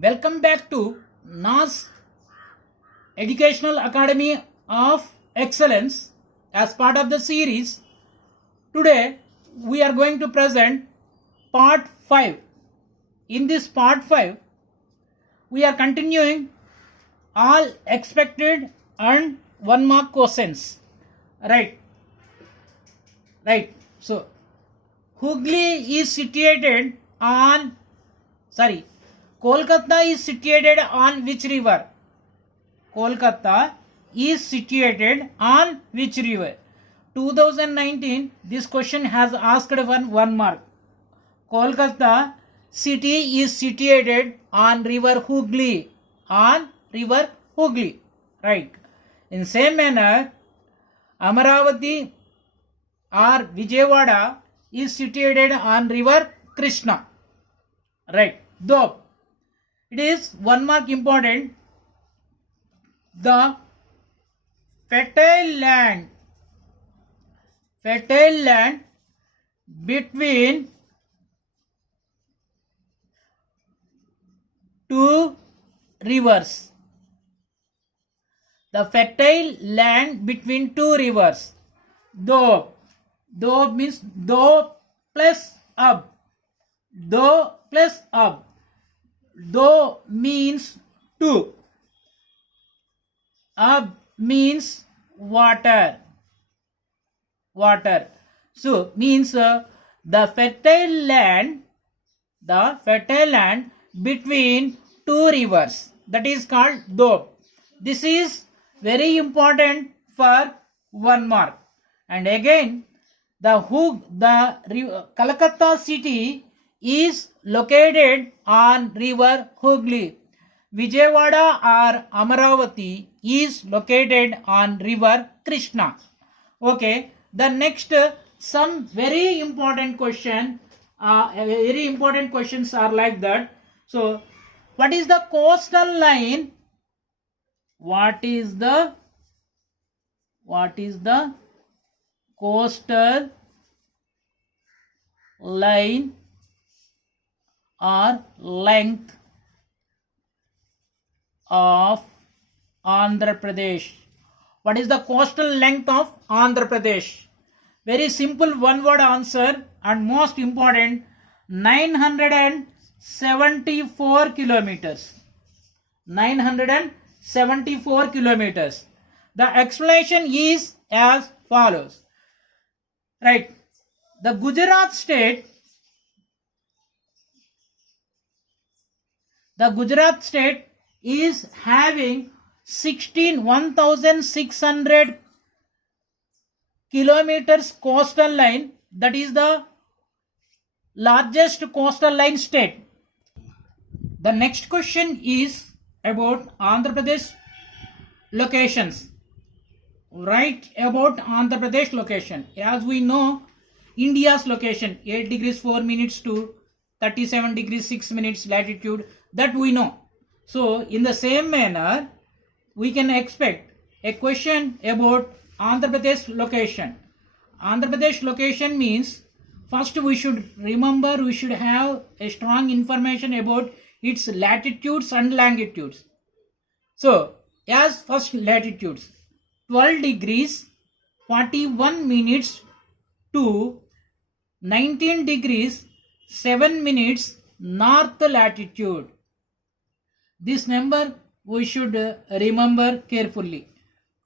Welcome back to NAS Educational Academy of Excellence. As part of the series, today we are going to present part 5. In this part 5, we are continuing all expected and 1 mark questions. Right. So, Hooghly is situated on, Kolkata is situated on which river? Kolkata is situated on which river? 2019, this question has asked 1 mark. Kolkata city is situated on river Hooghly. Right. In same manner, Amaravati or Vijayawada is situated on river Krishna. Right. Though it is 1 mark important. The fertile land between two rivers. The fertile land between two rivers. Do means do plus ab. Do means two. Ab means water. So means the fertile land between two rivers, that is called do. This is very important for 1 mark. And again, Calcutta city is located on river Hooghly. Vijayawada or Amaravati is located on river Krishna. Okay, the next some very important questions are like that. So, what is the coastal line? What is the coastal line or length of Andhra Pradesh? What is the coastal length of Andhra Pradesh? Very simple one word answer and most important, 974 kilometers. 974 kilometers. The explanation is as follows. Right. The Gujarat state is having 1,600 kilometers coastal line. That is the largest coastal line state. The next question is about Andhra Pradesh locations. Write about Andhra Pradesh location. As we know, India's location 8 degrees 4 minutes to 37 degrees 6 minutes latitude, that we know. So in the same manner, we can expect a question about Andhra Pradesh location. Andhra Pradesh location means first we should have a strong information about its latitudes and longitudes. So as first latitudes, 12 degrees 41 minutes to 19 degrees 7 minutes north latitude. This number we should remember carefully.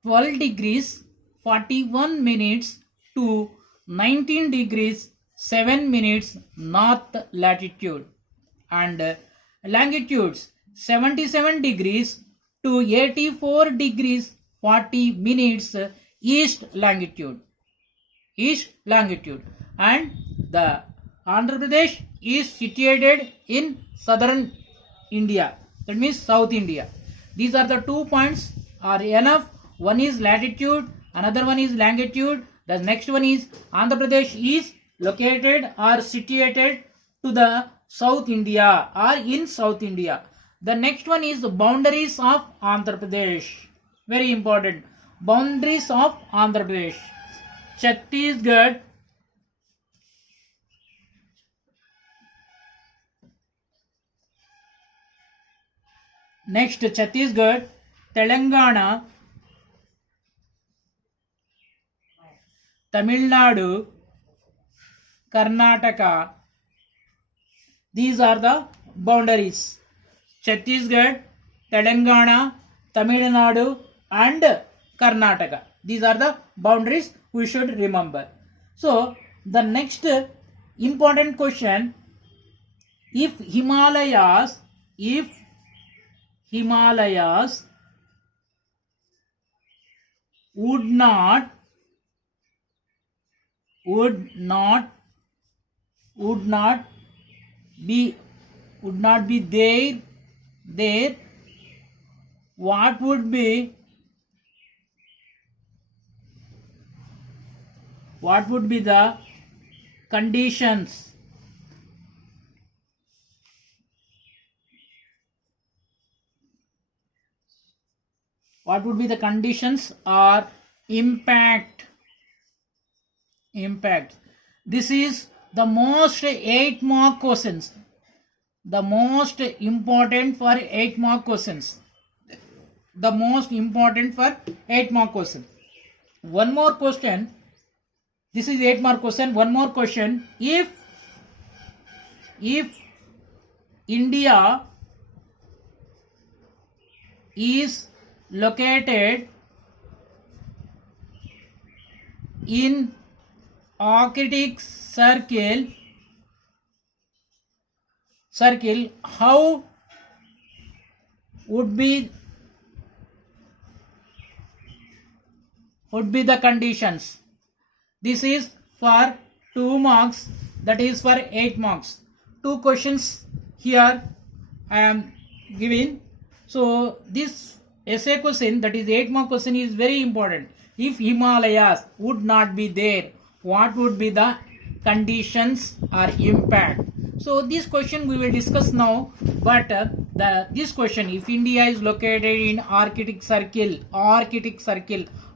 12 degrees 41 minutes to 19 degrees 7 minutes north latitude, and longitudes 77 degrees to 84 degrees 40 minutes east longitude. And the Andhra Pradesh is situated in southern India, that means South India. These are the 2 points are enough. One is latitude, another one is longitude. The next one is Andhra Pradesh is located or situated to the South India or in South India. The next one is boundaries of Andhra Pradesh. Very important. Boundaries of Andhra Pradesh. Chhattisgarh, Next, Chhattisgarh, Telangana, Tamil Nadu, Karnataka. These are the boundaries. Chhattisgarh, Telangana, Tamil Nadu and Karnataka. These are the boundaries we should remember. So, the next important question, if Himalayas would not be there, what would be the conditions? What would be the conditions or impact? This is the most 8-mark questions. The most important for 8-mark questions. One more question. This is 8-mark question. One more question. If India is located in Arctic circle, how would be the conditions? This is for 2 marks, that is for 8 marks. 2 questions here I am giving. So this essay question, that is 8-mark question, is very important. If Himalayas would not be there, what would be the conditions or impact? So this question we will discuss now, but this question, if India is located in Arctic circle,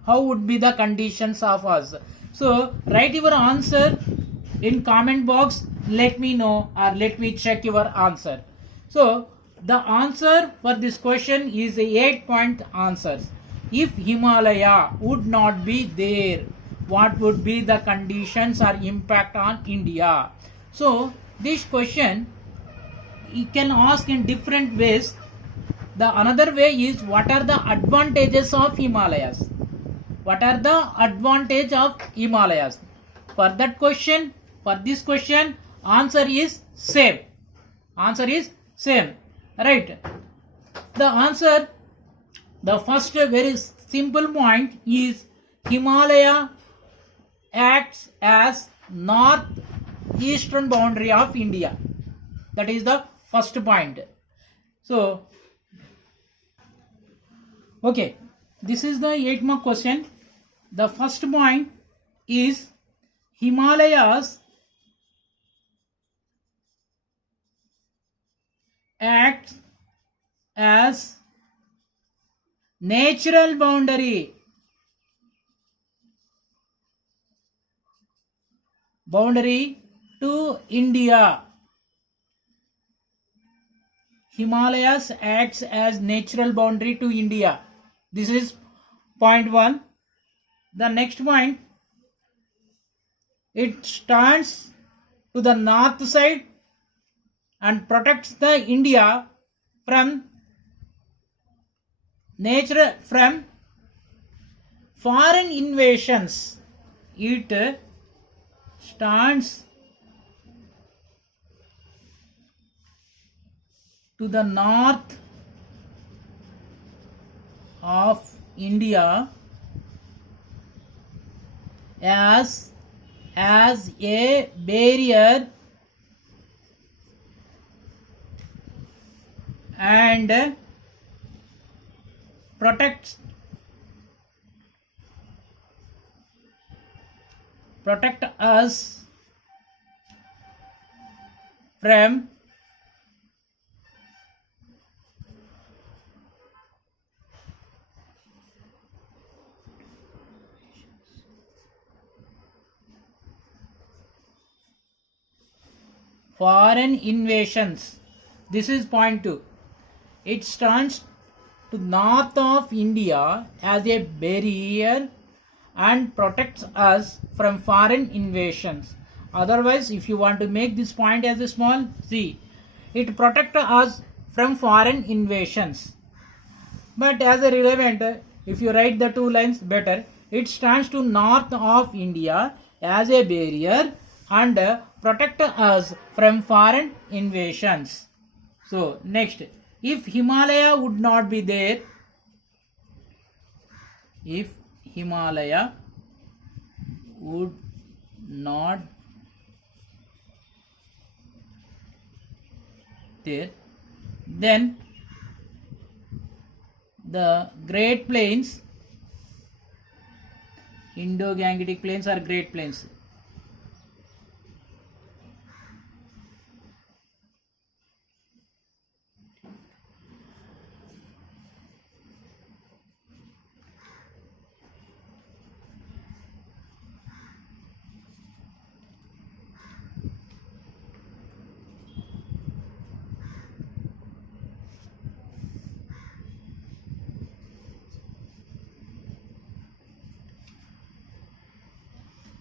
how would be the conditions of us? So write your answer in comment box. Let me know or let me check your answer. So the answer for this question is 8-point answers. If Himalaya would not be there, what would be the conditions or impact on India? So this question you can ask in different ways. The another way is, what are the advantages of Himalayas? What are the advantage of Himalayas? For that question, for this question, answer is same. Right? The answer, the first very simple point is, Himalaya acts as northeastern boundary of India. That is the first point. So, okay, this is the 8-mark question. The first point is, Himalayas act as natural boundary to India. Himalayas acts as natural boundary to India. This is point 1. The next point, it stands to the north side and protects the India from foreign invasions. It stands to the north of India as a barrier and protect us from foreign invasions. This is point 2. it stands to north of India as a barrier and protects us from foreign invasions. Otherwise, if you want to make this point as a small, see, it protects us from foreign invasions. But as a relevant, if you write the two lines better, it stands to north of India as a barrier and protect us from foreign invasions. So next, if Himalaya would not be there, if Himalaya would not there, then the Great Plains, Indo-Gangetic Plains or Great Plains,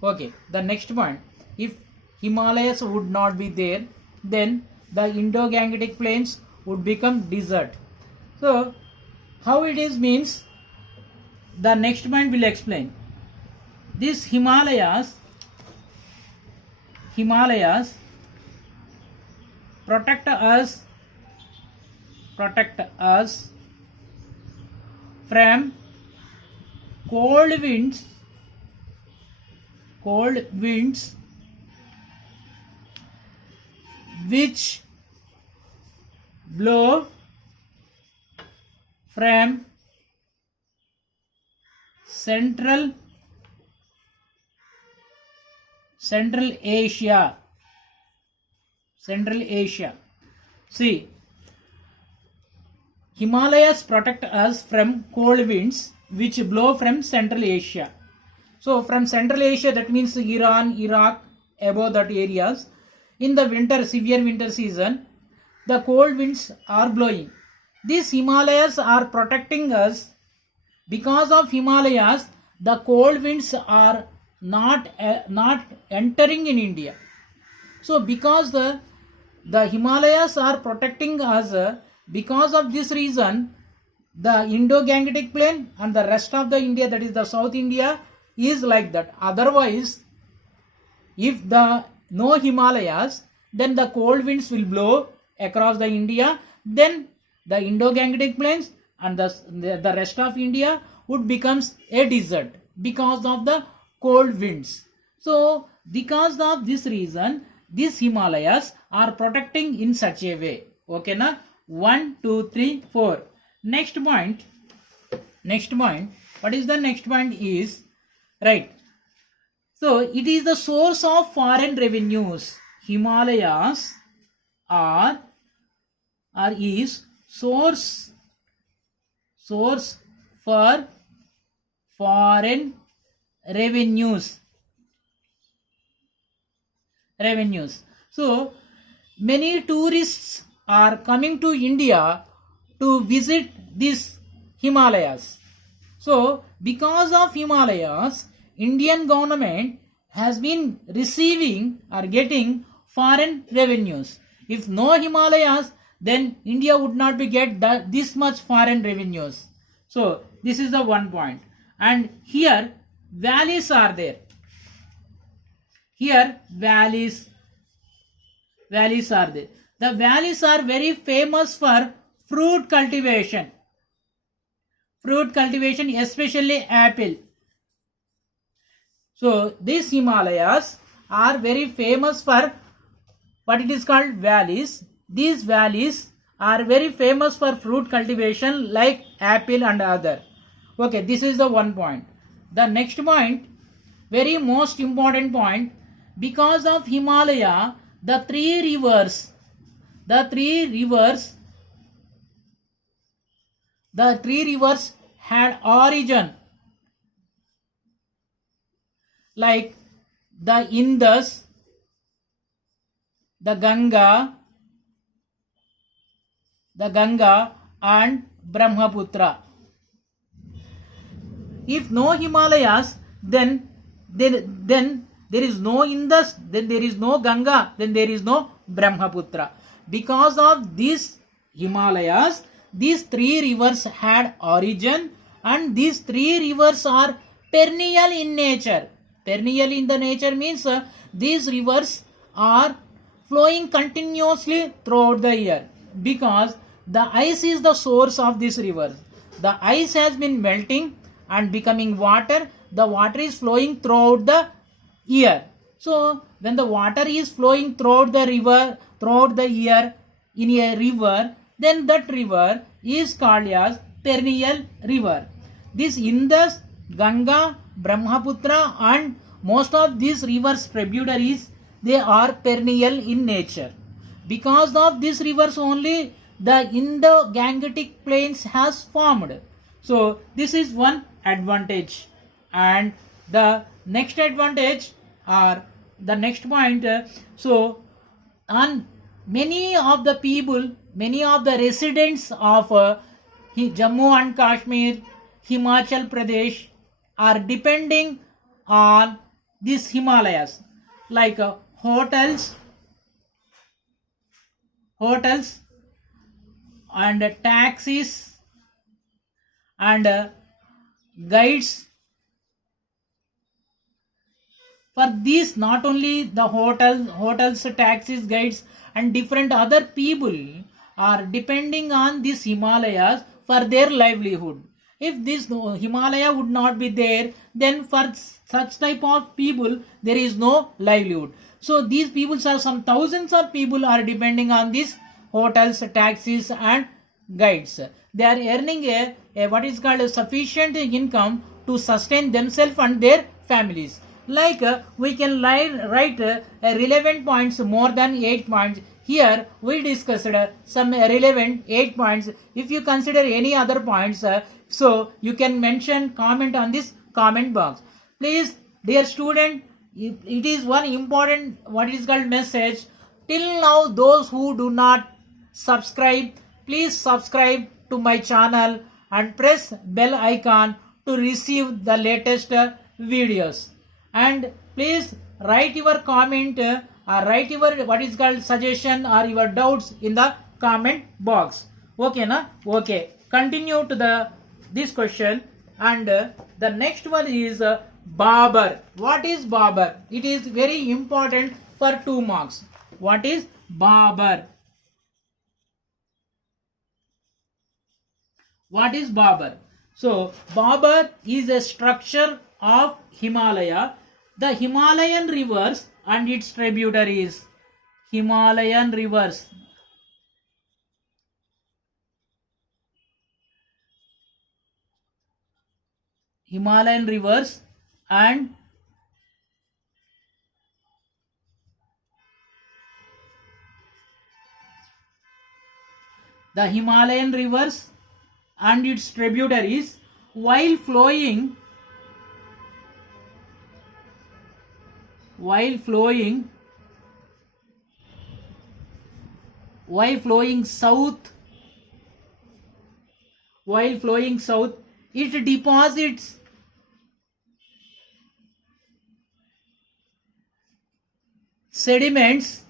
okay, the next point, if Himalayas would not be there, then the Indo-Gangetic Plains would become desert. So how it is means, the next point will explain. This Himalayas protect us from cold winds which blow from Central Asia. See, Himalayas protect us from cold winds which blow from Central Asia. So from Central Asia, that means Iran, Iraq, above that areas, in the winter, severe winter season, the cold winds are blowing. These Himalayas are protecting us. Because of Himalayas, the cold winds are not entering in India. So because the Himalayas are protecting us, because of this reason, the Indo-Gangetic Plain and the rest of the India, that is the South India, is like that. Otherwise, if no Himalayas, then the cold winds will blow across the India, then the Indo-Gangetic Plains and the rest of India would becomes a desert because of the cold winds. So because of this reason, these Himalayas are protecting in such a way. Okay na? 1, 2, 3, 4. Next point. What is the next point is, right, so it is the source of foreign revenues. Himalayas is source for foreign revenues. So many tourists are coming to India to visit these Himalayas. So because of Himalayas, Indian government has been receiving or getting foreign revenues. If no Himalayas, then India would not be get this much foreign revenues. So this is the one point. And here valleys are there. Here valleys are there. The valleys are very famous for fruit cultivation. Especially apple. So these Himalayas are very famous for what it is called valleys. These valleys are very famous for fruit cultivation like apple and other. Okay, this is the one point. The next point, very most important point, because of Himalaya, the three rivers had origin, like the Indus, the Ganga and Brahmaputra. If no Himalayas, then there is no Indus, then there is no Ganga, then there is no Brahmaputra. Because of these Himalayas, these three rivers had origin, and these three rivers are perennial in nature. Perennial in the nature means these rivers are flowing continuously throughout the year, because the ice is the source of this river. The ice has been melting and becoming water. The water is flowing throughout the year. So when the water is flowing throughout the river, throughout the year in a river, then that river is called as perennial river. This Indus, Ganga, Brahmaputra and most of these rivers tributaries, they are perennial in nature. Because of these rivers only the Indo-Gangetic plains has formed. So this is one advantage. And the next advantage or the next point, so on many of the people, many of the residents of Jammu and Kashmir, Himachal Pradesh are depending on these Himalayas, like hotels and taxis and guides. For these, not only the hotels, taxis, guides and different other people are depending on these Himalayas for their livelihood. If this Himalaya would not be there, then for such type of people there is no livelihood. So these people are some thousands of people are depending on these hotels, taxis and guides. They are earning a what is called a sufficient income to sustain themselves and their families. Like we can write relevant points more than 8 points. Here we discussed some relevant 8 points. If you consider any other points, so you can mention comment on this comment box. Please, dear student, it is one important what is called message. Till now, those who do not subscribe, please subscribe to my channel and press bell icon to receive the latest videos. And please write your comment or write your what is called suggestion or your doubts in the comment box. Okay na? Okay. Continue to this question. And the next one is Babur. What is Babur? It is very important for 2 marks. What is Babur? What is Babur? So Babur is a structure of Himalaya, the Himalayan rivers and its tributaries. Himalayan rivers. Himalayan rivers and the Himalayan rivers and its tributaries while flowing south, it deposits sediments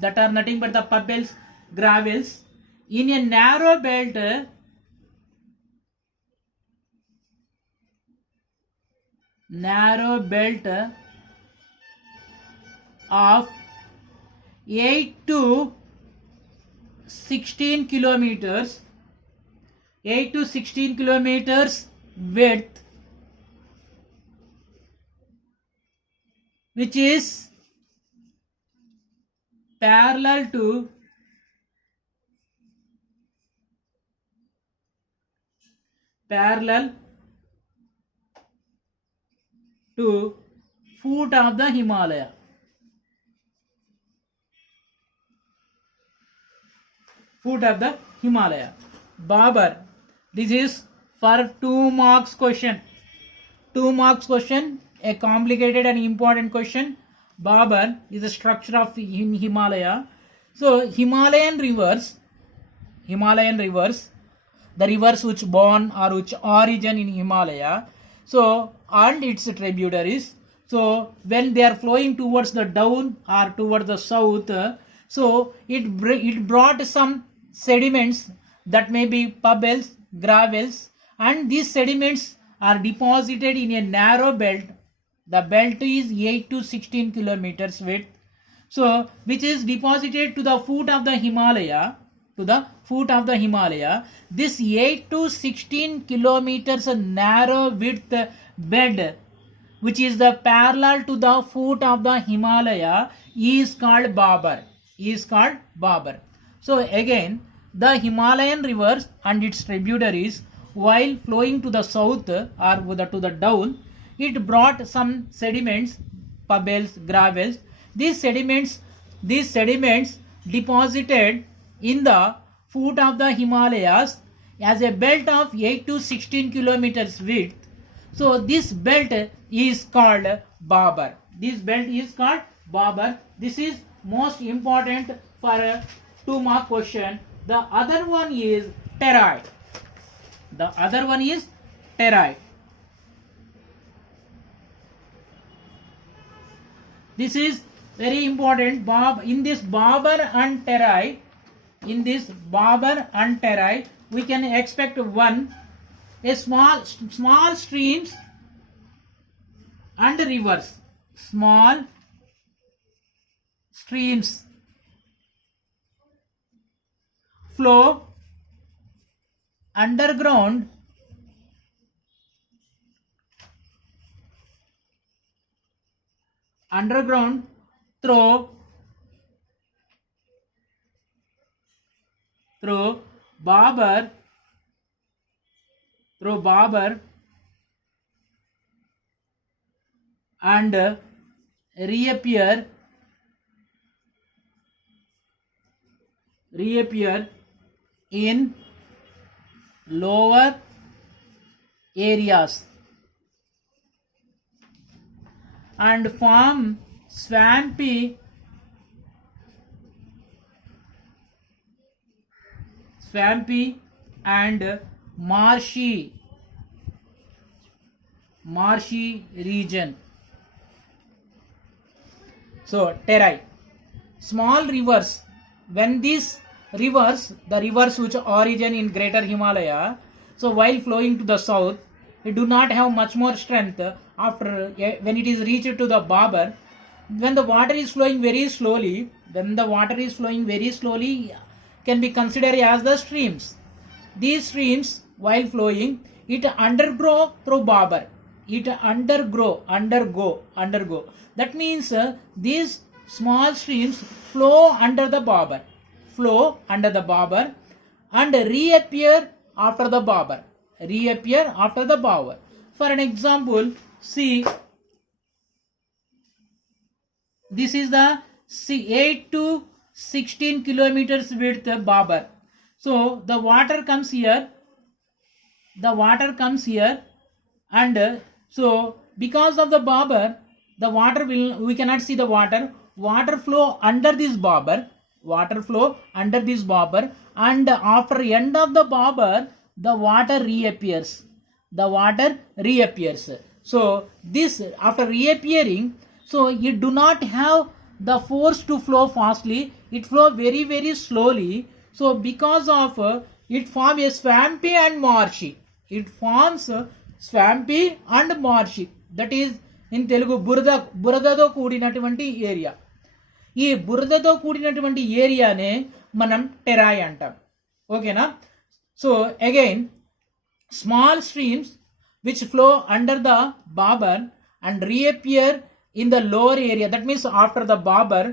that are nothing but the pebbles, gravels in a narrow belt of 8 to 16 kilometers width, which is parallel to foot of the Himalaya. Babur. This is for 2 marks question. 2 marks question, a complicated and important question. Babur is a structure of Himalaya. So Himalayan rivers, the rivers which born or which origin in Himalaya, so and its tributaries, so when they are flowing towards the down or towards the south, so it brought some sediments that may be pebbles, gravels, and these sediments are deposited in a narrow belt. The belt is 8 to 16 kilometers width, so which is deposited to the foot of the Himalaya. This 8 to 16 kilometers narrow width bed, which is the parallel to the foot of the Himalaya, is called Babar. So again, the Himalayan rivers and its tributaries, while flowing to the south or to the down, it brought some sediments, pebbles, gravels. These sediments deposited in the foot of the Himalayas as a belt of 8 to 16 kilometers width. So this belt is called Babar. This is most important for a 2-mark question. The other one is Terai. This is very important. In this Babar and Terai, we can expect small streams and rivers. Small streams flow underground through Babar and reappear in lower areas and form swampy and marshy region. So Terai, small rivers, when these rivers, the rivers which origin in greater Himalaya, so while flowing to the south, it do not have much more strength after when it is reached to the Babar. When the water is flowing very slowly, can be considered as the streams. These streams, while flowing, it undergo through Babar. Undergo. That means these small streams flow under the Babar and reappear after the Babar. For an example, see, this is the 8 to 16 kilometers width Babar. So the water comes here, and so because of the Babar, the water we cannot see the water flow under this Babar, and after end of the Babar, the water reappears. So this, after reappearing, so it do not have the force to flow fastly, it flow very, very slowly. So because of it forms a swampy and marshy. That is in Telugu బురదతో కూడినటువంటి area. ఈ బురదతో కూడినటువంటి ఏరియానే మనం టెరాయ్ అంటాం. ఓకేనా? So again, small streams which flow under the Babar and reappear in the lower area, that means after the Babar,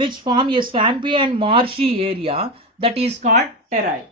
which form a swampy and marshy area, that is called Terai.